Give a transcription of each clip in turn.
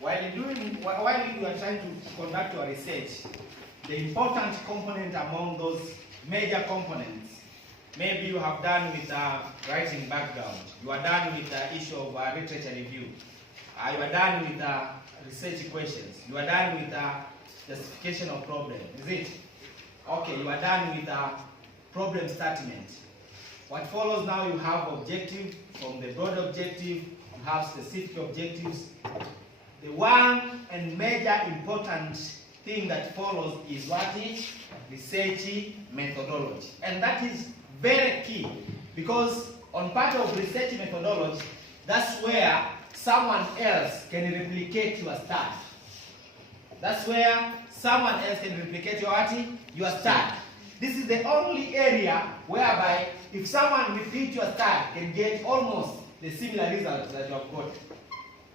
while you are trying to conduct your research, the important component among those major components, maybe you have done with a writing background, you are done with the issue of literature review, you are done with research questions, you are done with justification of problem, is it? Okay, you are done with problem statement. What follows now, you have objective. From the broad objective, you have specific objectives. The one and major important thing that follows is what is research methodology. And that is very key, because on part of research methodology, that's where someone else can replicate your study. That's where someone else can replicate your study. This is the only area whereby if someone repeats your study can get almost the similar results that you have got.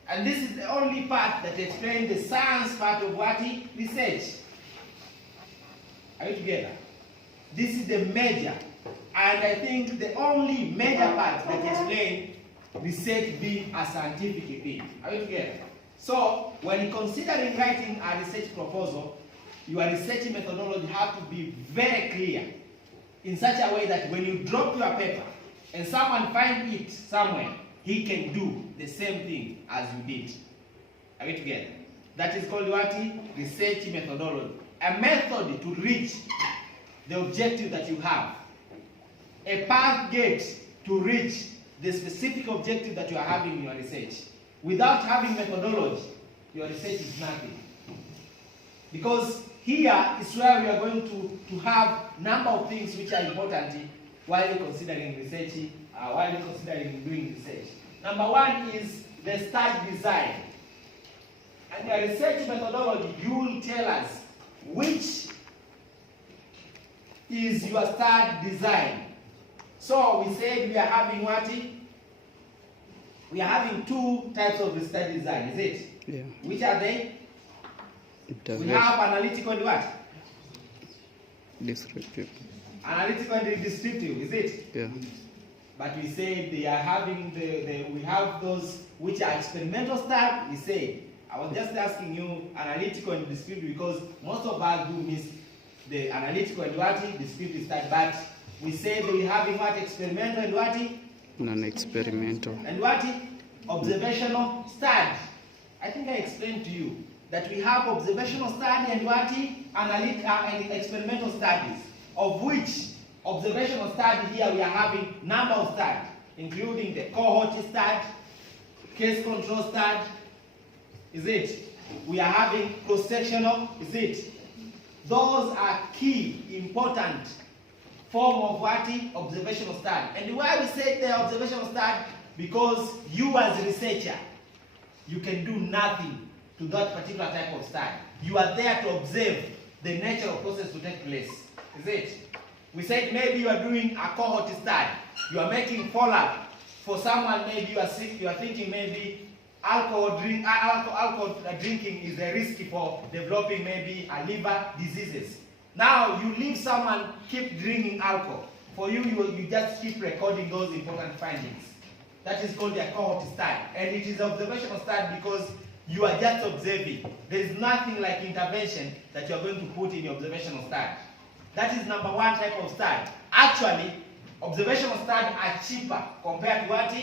And this is the only part that explains the science part of what research. Are you together? This is the major, and I think the only major part that explains research being a scientific thing. Are you together? So when considering writing a research proposal, your research methodology has to be very clear in such a way that when you drop your paper and someone finds it somewhere, he can do the same thing as you did. Are we together? That is called what? Research methodology. A method to reach the objective that you have. A path gate to reach the specific objective that you are having in your research. Without having methodology, your research is nothing. Because here is where we are going to have a number of things which are important while considering research, while considering doing research. Number one is the study design. And the research methodology, you will tell us which is your study design. So we said we are having what? We are having two types of study design, is it? Yeah. Which are they? We have analytical and what? Descriptive. Analytical and descriptive, is it? Yeah. But we said they are having we have those which are experimental stuff. We say, I was just asking you analytical and descriptive because most of us do miss the analytical and what? Descriptive stuff. But we say they are having what? Experimental and what? Non-experimental. And what? Observational study. I think I explained to you that we have observational study and what? Analytical and experimental studies, of which observational study here we are having number of studies, including the cohort study, case control study, is it? We are having cross-sectional, is it? Those are key, important form of what? Observational study. And why we say the observational study? Because you as a researcher, you can do nothing to that particular type of study. You are there to observe the natural process to take place, is it? We said maybe you are doing a cohort study. You are making follow-up for someone, maybe you are sick, you are thinking maybe alcohol drinking is a risk for developing maybe a liver diseases. Now you leave someone keep drinking alcohol. For you, you just keep recording those important findings. That is called a cohort study. And it is observational study because you are just observing. There is nothing like intervention that you are going to put in your observational study. That is number one type of study. Actually, observational studies are cheaper compared to what?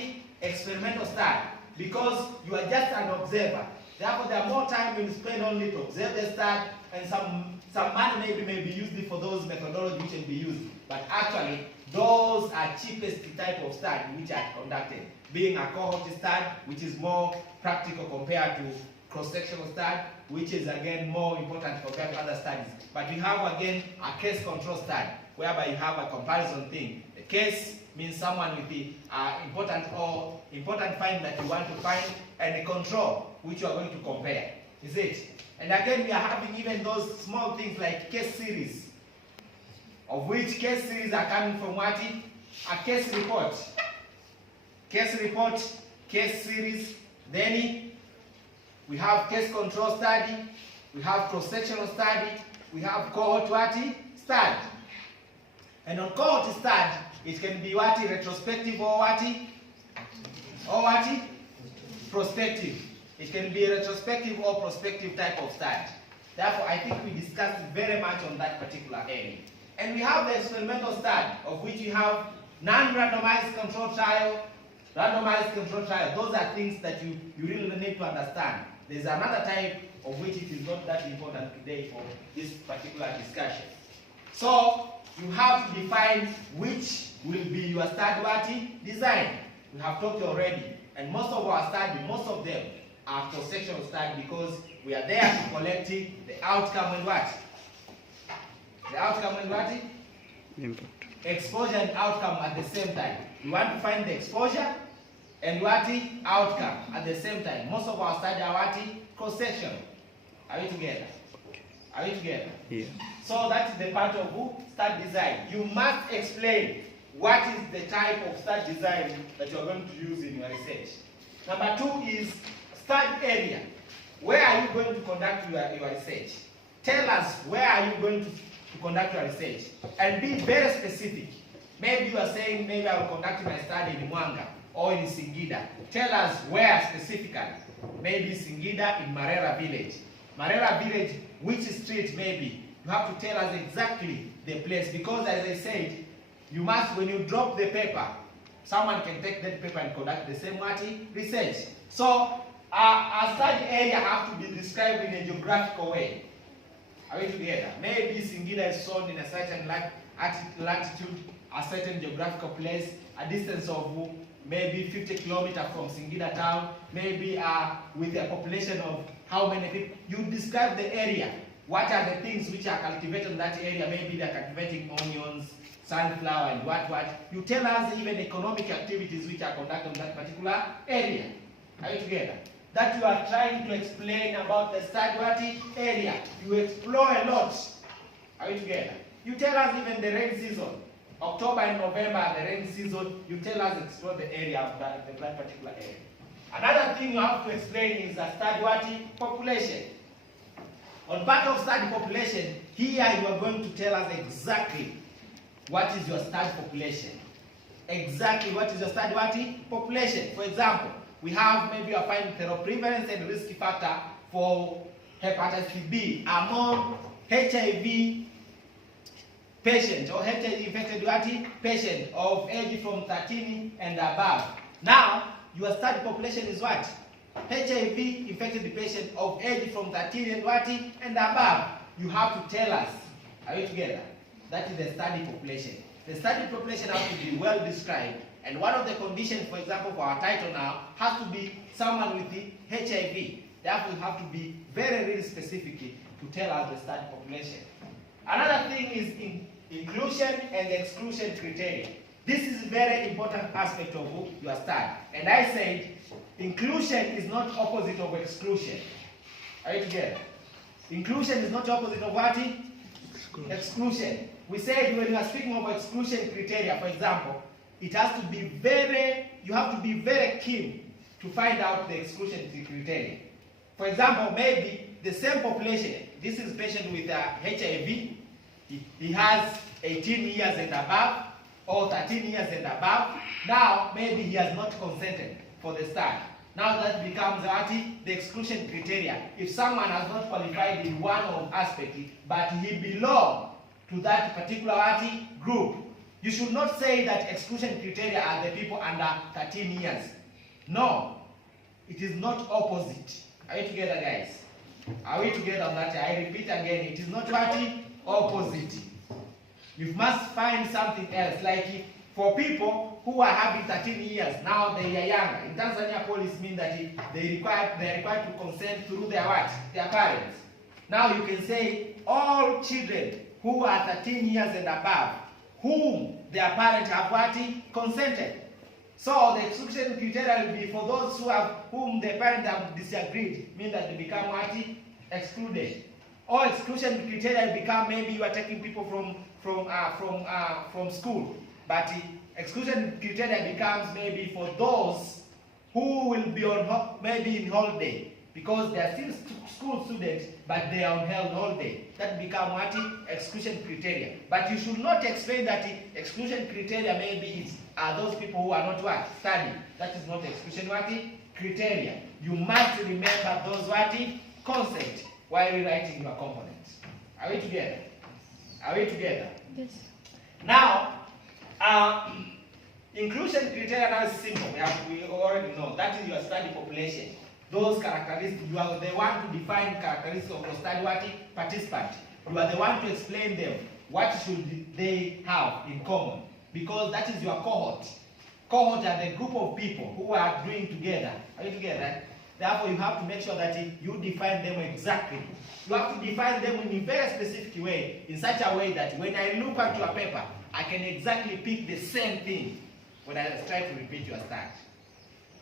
Experimental study. Because you are just an observer. Therefore, there are more time you spend only to observe the study, and some money may be used for those methodologies which can be used. But actually, those are cheapest type of study which are conducted. Being a cohort study, which is more practical compared to cross-sectional study, which is again more important compared to other studies. But you have again a case control study, whereby you have a comparison thing. The case means someone with the important find that you want to find, and the control which you are going to compare. Is it? And again, we are having even those small things like case series, of which case series are coming from what? A case report. Case report, case series, then we have case control study, we have cross-sectional study, we have cohort what? Study. And on cohort study, it can be what? Retrospective or what? Or what? prospective. It can be a retrospective or prospective type of study. Therefore, I think we discussed very much on that particular area. And we have the experimental study, of which we have non-randomized control trial, randomized control trial. Those are things that you really need to understand. There's another type of which it is not that important today for this particular discussion. So, you have to define which will be your study design. We have talked already, and most of our study, most of them are cross-sectional study because we are there to collect the outcome and what? The outcome and what? Input. Exposure and outcome at the same time. We want to find the exposure and what? Outcome at the same time. Most of our study are what? Cross-sectional. Are we together? Are we together? Yeah. So that is the part of study design. You must explain what is the type of study design that you are going to use in your research. Number 2 is study area. Where are you going to conduct your research? Tell us where are you going to conduct your research. And be very specific. Maybe you are saying, maybe I will conduct my study in Mwanga or in Singida. Tell us where specifically. Maybe Singida in Marera village. Marera village, which street maybe? You have to tell us exactly the place, because as I said, you must, when you drop the paper, someone can take that paper and conduct the same research. So, a study area has to be described in a geographical way. Are we together? Maybe Singida is shown in a certain latitude, a certain geographical place, a distance of maybe 50 kilometers from Singida town, maybe with a population of how many people. You describe the area. What are the things which are cultivated in that area? Maybe they are cultivating onions, sunflower, and what. You tell us even economic activities which are conducted in that particular area. Are you together? That you are trying to explain about the study area. You explore a lot. Are you together? You tell us even the rain season. October and November, the rain season, you tell us explore the area of that particular area. Another thing you have to explain is the study population. On part of study population, here you are going to tell us exactly what is your study population. Exactly what is your study population. For example, we have maybe you are finding seroprevalence and risk factor for hepatitis B among HIV patient or HIV infected patient of age from 13 and above. Now, your study population is what? HIV infected patient of age from 13 and above. You have to tell us. Are you together? That is the study population. The study population has to be well described. And one of the conditions, for example, for our title now, has to be someone with the HIV. Therefore, you have to be very, really specific to tell us the study population. Another thing is inclusion and exclusion criteria. This is a very important aspect of your study. And I said, inclusion is not opposite of exclusion. Are you together? Inclusion is not opposite of what? Exclusion. We said when you are speaking of exclusion criteria, for example, it has to be you have to be very keen to find out the exclusion criteria. For example, maybe the same population, this is a patient with HIV, he has 18 years and above, or 13 years and above. Now, maybe he has not consented for the study. Now that becomes the exclusion criteria. If someone has not qualified in one aspect, but he belongs to that particular group, you should not say that exclusion criteria are the people under 13 years. No, it is not opposite. Are you together, guys? Are we together on that? I repeat again, it is not opposite. You must find something else. Like for people who are having 13 years, now they are younger. In Tanzania, police mean that they are required to consent through their parents. Now you can say all children who are 13 years and above, whom their parents have consented. So the exclusion criteria will be for those whom the parents have disagreed, mean that they become excluded. Or exclusion criteria become maybe you are taking people from school, but exclusion criteria becomes maybe for those who will be on maybe in holiday because they are still school students, but they are on holiday. That become exclusion criteria. But you should not explain that exclusion criteria maybe are those people who are not studying. That is not exclusion criteria, you must remember those what concepts while rewriting your components. Are we together? Are we together? Yes. Now, inclusion criteria now is simple. We already know that is your study population. Those characteristics, you are the one to define characteristics of your study participant. You are the one to explain them. What should they have in common? Because that is your cohort. Cohort are the group of people who are doing together. Are you together? Therefore, you have to make sure that you define them exactly. You have to define them in a very specific way, in such a way that when I look at your paper, I can exactly pick the same thing when I try to repeat your start.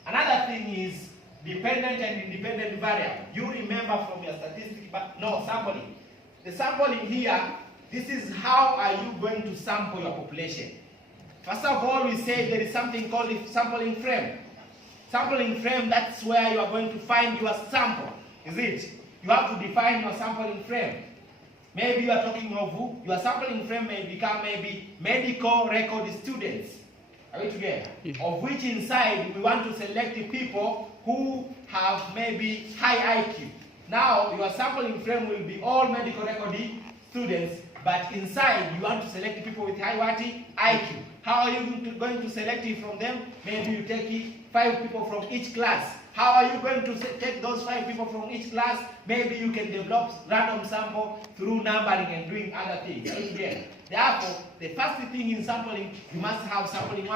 Another thing is dependent and independent variable. You remember from your statistics, but no, sampling. The sampling here, this is how are you going to sample your population. First of all, we say there is something called a sampling frame. Sampling frame, that's where you are going to find your sample, is it? You have to define your sampling frame. Maybe you are talking of who? Your sampling frame may become maybe medical record students. Are we together? Yeah. Of which inside we want to select the people who have maybe high IQ. Now your sampling frame will be all medical record students, but inside you want to select the people with high IQ. How are you going to select it from them? Maybe you take 5 people from each class. How are you going to take those 5 people from each class? Maybe you can develop random sample through numbering and doing other things. Again, therefore, the first thing in sampling, you must have sampling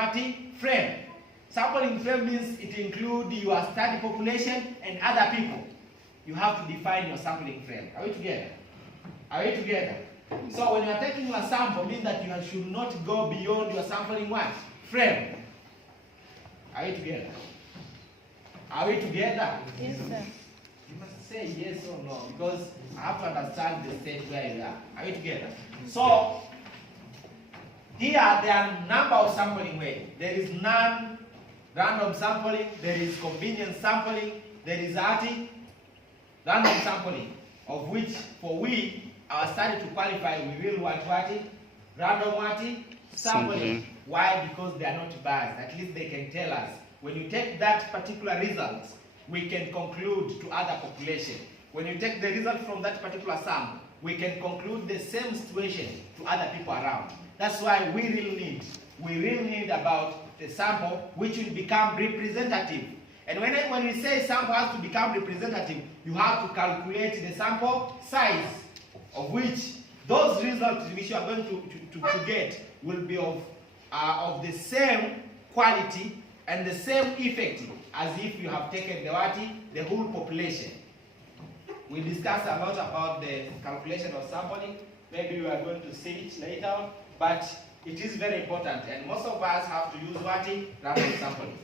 frame. Sampling frame means it includes your study population and other people. You have to define your sampling frame. Are we together? Are we together? So when you are taking your sample, means that you should not go beyond your sampling frame. Are we together? Are we together? Yes, sir. You must say yes or no, because I have to understand the state where you are. Are we together? So here there are a number of sampling ways. There is non-random sampling, there is convenience sampling, there is random sampling, of which for our study to qualify, we will want random sampling. Why? Because they are not biased. At least they can tell us. When you take that particular result, we can conclude to other population. When you take the result from that particular sample, we can conclude the same situation to other people around. That's why we really need about the sample which will become representative. And when we say sample has to become representative, you have to calculate the sample size, of which those results which you are going to get will be of the same quality and the same effect as if you have taken the whole population. We discussed a lot about the calculation of sampling. Maybe we are going to see it later on, but it is very important, and most of us have to use random sampling.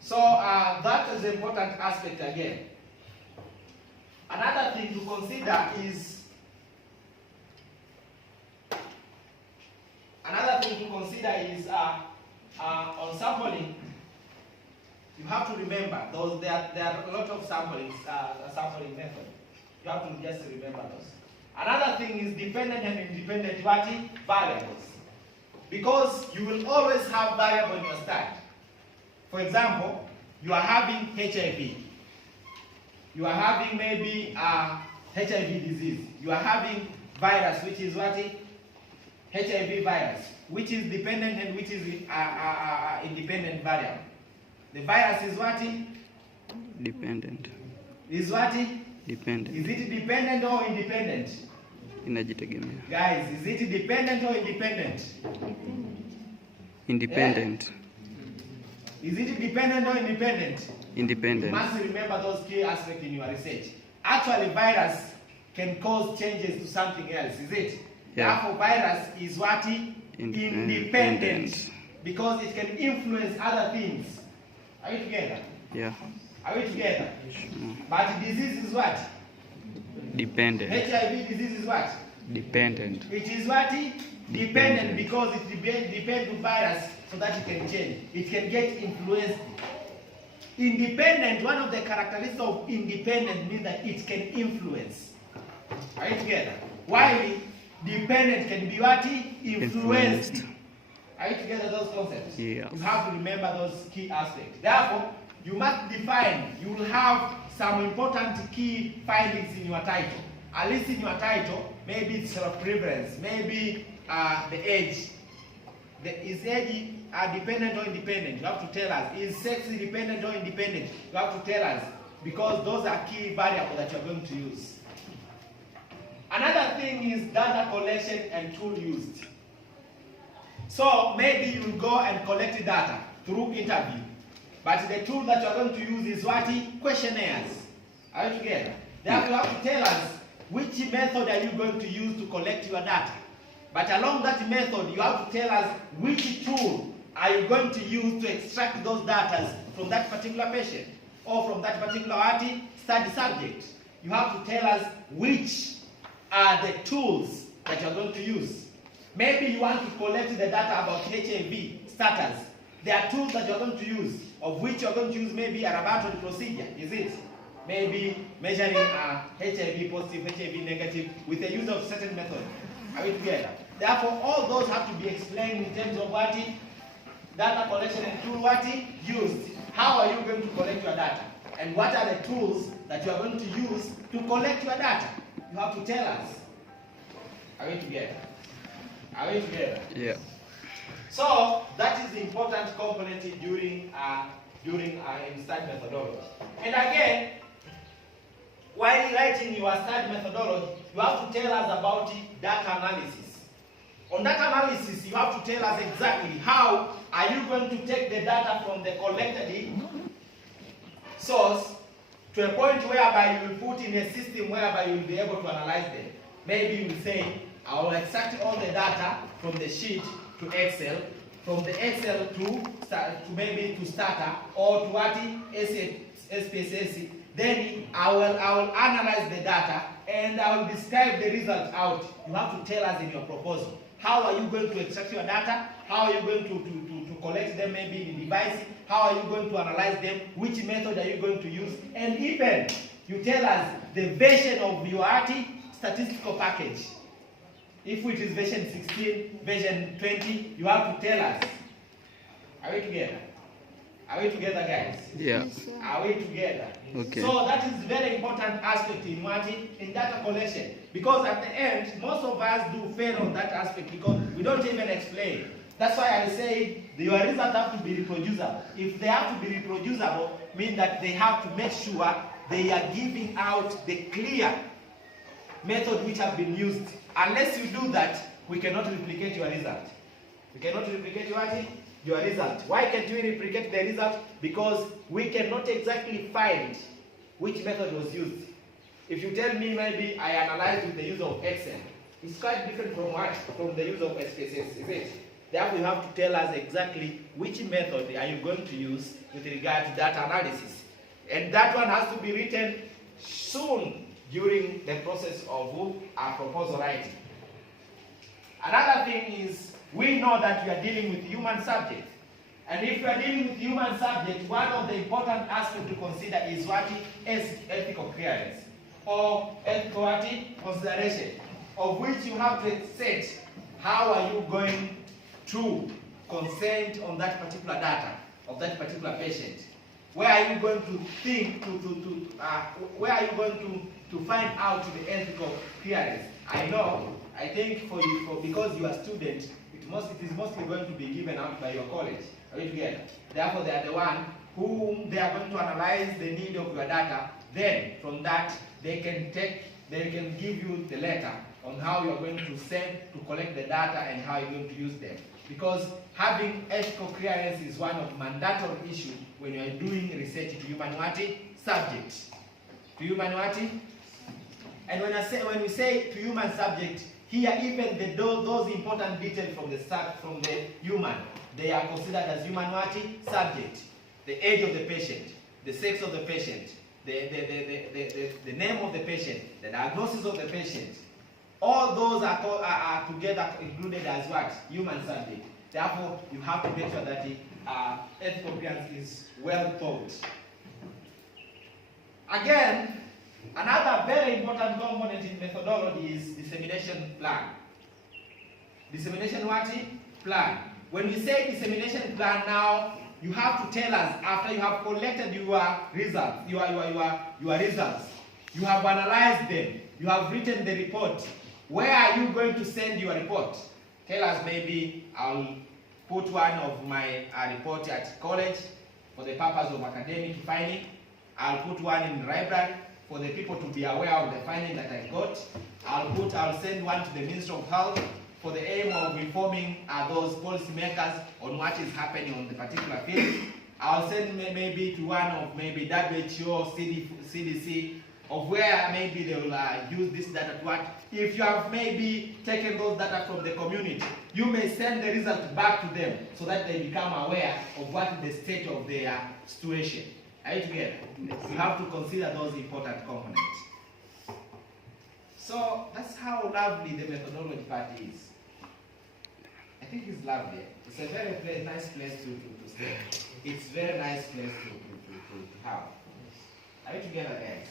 So that is an important aspect again. Another thing to consider is on sampling, you have to remember there are a lot of sampling methods. You have to just remember those. Another thing is dependent and independent variables, because you will always have variable in your study. For example, you are having HIV. You are having maybe HIV disease. You are having virus, which is HIV virus, which is dependent and which is independent variable. The virus is Dependent. Is Dependent. Is it dependent or independent? Inajitegemea. Guys, is it dependent or independent? Independent. Yeah? Is it dependent or independent? Independent. You must remember those key aspects in your research. Actually, virus can cause changes to something else, is it? Yeah. Therefore, virus is independent, because it can influence other things. Are we together? Yeah. Are we together? No. But disease is what? Dependent. HIV disease is what? Dependent. It is dependent, because it depends on virus, so that it can change. It can get influenced. Independent, one of the characteristics of independent means that it can influence. Are you together? While dependent can be influenced. Are you together, those concepts? Yeah. You have to remember those key aspects. Therefore, you must define, you will have some important key findings in your title. At least in your title, maybe it's self-preference, maybe the age. Is age dependent or independent? You have to tell us. Is sex dependent or independent? You have to tell us, because those are key variables that you're going to use. Another thing is data collection and tool used. So maybe you will go and collect data through interview, but the tool that you are going to use is what? Questionnaires. Are you together? Therefore, you have to tell us which method are you going to use to collect your data. But along that method, you have to tell us which tool are you going to use to extract those data from that particular patient or from that particular study subject. You have to tell us which are the tools that you are going to use. Maybe you want to collect the data about HIV status. There are tools that you are going to use, of which you are going to use maybe a laboratory procedure, is it? Maybe measuring HIV positive, HIV negative with the use of certain method. Are we together? Therefore, all those have to be explained in terms of what? Data collection and tool what? Used. How are you going to collect your data? And what are the tools that you are going to use to collect your data? You have to tell us. Are we together? Are we together? Yeah. So that is the important component during study methodology. And again, while writing your study methodology, you have to tell us about data analysis. On data analysis, you have to tell us exactly how are you going to take the data from the collected source to a point whereby you will put in a system whereby you will be able to analyze them. Maybe you will say, I will extract all the data from the sheet to Excel, from the Excel to maybe to Starter or to what? SPSS. Then I will analyze the data and I will describe the results out. You have to tell us in your proposal. How are you going to extract your data? How are you going to collect them maybe in the device? How are you going to analyze them? Which method are you going to use? And even you tell us the version of your statistical package. If it is version 16, version 20, you have to tell us. Are we together? Are we together, guys? Yeah. Are we together? Okay. So that is a very important aspect in what? In data collection. Because at the end, most of us do fail on that aspect because we don't even explain. That's why I say your results have to be reproducible. If they have to be reproducible, mean that they have to make sure they are giving out the clear method which have been used. Unless you do that, we cannot replicate your result. We cannot replicate your result. Why can't we replicate the result? Because we cannot exactly find which method was used. If you tell me maybe I analyzed with the use of Excel, it's quite different from what? From the use of SPSS, is it? Therefore, you have to tell us exactly which method are you going to use with regard to data analysis. And that one has to be written soon during the process of proposal writing. Another thing is, we know that you are dealing with human subject. And if you are dealing with human subject, one of the important aspects to consider is what is ethical clearance or ethical consideration, of which you have to set how are you going to consent on that particular data of that particular patient. Where are you going to think where are you going to find out the ethical clearance? I think for you, because you are a student, it is mostly going to be given out by your college. Are you together? Therefore, they are the one whom they are going to analyze the need of your data. Then, from that, they can give you the letter on how you are going to send to collect the data and how you're going to use them. Because having ethical clearance is one of mandatory issues when you are doing research to human subject. To human And when we say to human subject, here even those important details from the human, they are considered as human subject. The age of the patient, the sex of the patient, the name of the patient, the diagnosis of the patient. All those are together included as what? Human subject. Therefore, you have to make sure that the ethical clearance is well thought. Again, another very important component in methodology is dissemination plan. Dissemination plan. When we say dissemination plan now, you have to tell us after you have collected your results, your results. You have analyzed them. You have written the report. Where are you going to send your report? Tell us, maybe I'll put one of my report at college for the purpose of academic finding. I'll put one in the library for the people to be aware of the finding that I got. I'll send one to the Ministry of Health for the aim of informing those policymakers on what is happening on the particular field. I'll send maybe to one of maybe WHO or CDC, of where maybe they will use this data to what. If you have maybe taken those data from the community, you may send the result back to them so that they become aware of what is the state of their situation. Are you together? Yes. You have to consider those important components. So that's how lovely the methodology part is. I think it's lovely. It's a very nice place to stay. It's a very nice place to have. Are you together, guys?